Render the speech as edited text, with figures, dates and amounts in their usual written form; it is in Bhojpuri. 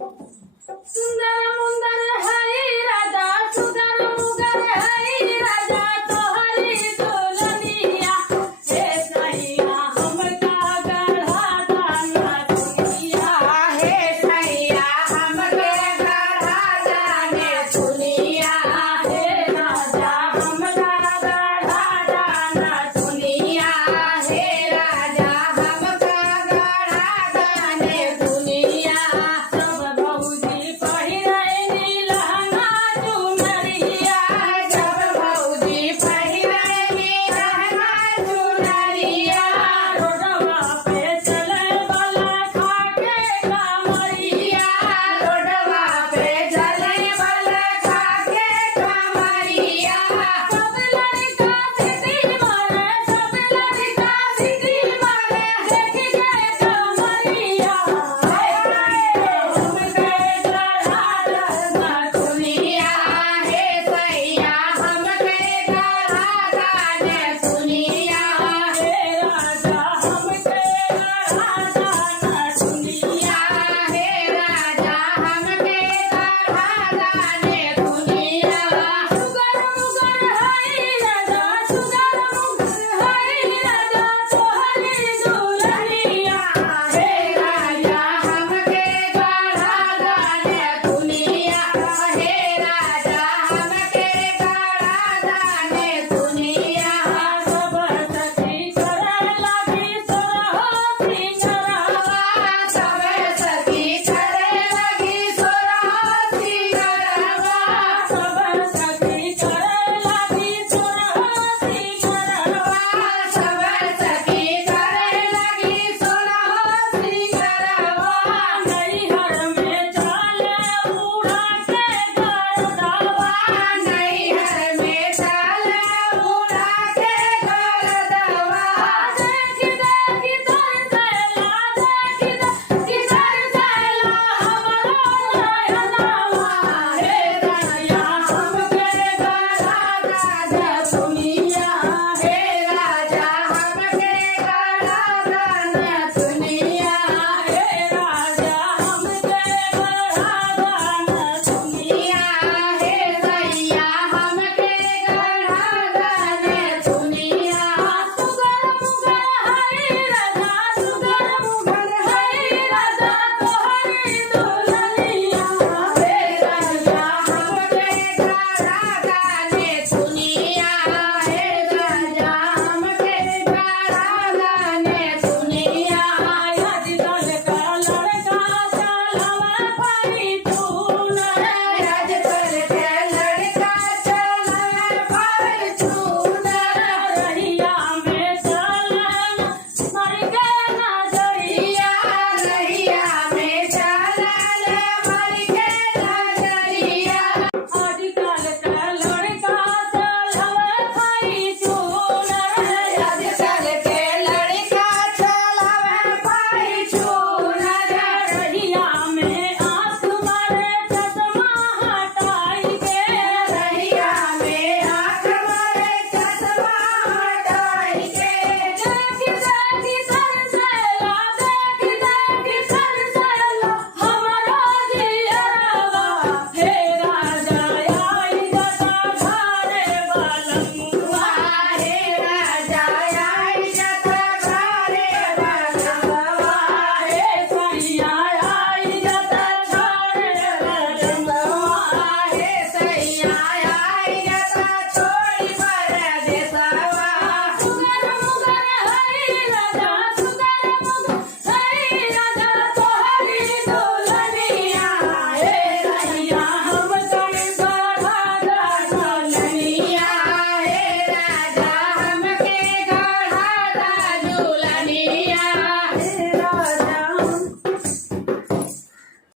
सुंदर मुंदर हई राजा सुगर मुगर हई राजा तोहरी दुल्हनिया हे सैया हमका गढ़ा दाना दुनिया हे सैया हमके गढ़ा दाने दुनिया हे राजा हमका गढ़ा दाना दुनिया हे राजा हमका गढ़ा दाने दुनिया सब भौजी पहिरैनी लहंगा चुनरिया सब भौजी पहिरैनी लहंगा चुनरिया रोडवा पे चले वाला खाके कमरिया रोडवा पे चले वाला खाके कमरिया सब लड़का सीधी मारे सब लड़का सीधी मारे देख के कमरिया हमके गढ़ा दाना दुनिया हे सैया हमके गढ़ा दाने दुनिया हे राजा हमके गढ़ा दाना दुनिया हे राजा हमके गढ़ा दाने दुनिया सुगर मुगर हई राजा सुगर मुगर हई राजा तोहरी दुल्हनिया हे राजा हमके गढ़ा दाने दुनिया हे राजा हमके गढ़ा दाने दुनिया सब सखी करे लगी सोरहो सिंगरवा सब सखी करे लगी सोरहो सिंगरवा सब सखी करे लगी सोरहो सिंगरवा सब सखी करे लगी सोरहो सिंगरवा नैहर में चले उड़ा के गरदवा नैहर में चले उड़ा के गरदवा देख देख तरसैला देख देख तरसैला हमरो नयनवा हे राजा हमके गढ़ा दाना दुनिया हे राजा हमके गढ़ा दाना दुनिया हे राजा हमके गढ़ा दाना दुनिया हे सैया हमके गढ़ा दाने दुनिया सुगर मुगर हई राजा सुगर मुगर हई राजा तोहरी दुल्हनिया हे राजा हमके गढ़ा दाने दुनिया हे राजा हमके गढ़ा दाने दुनिया आजकल का लड़का चलवा पाई तून आजकल के लड़का चलवा पाई तून रहिया में चलन मर के नजरिया रहिया में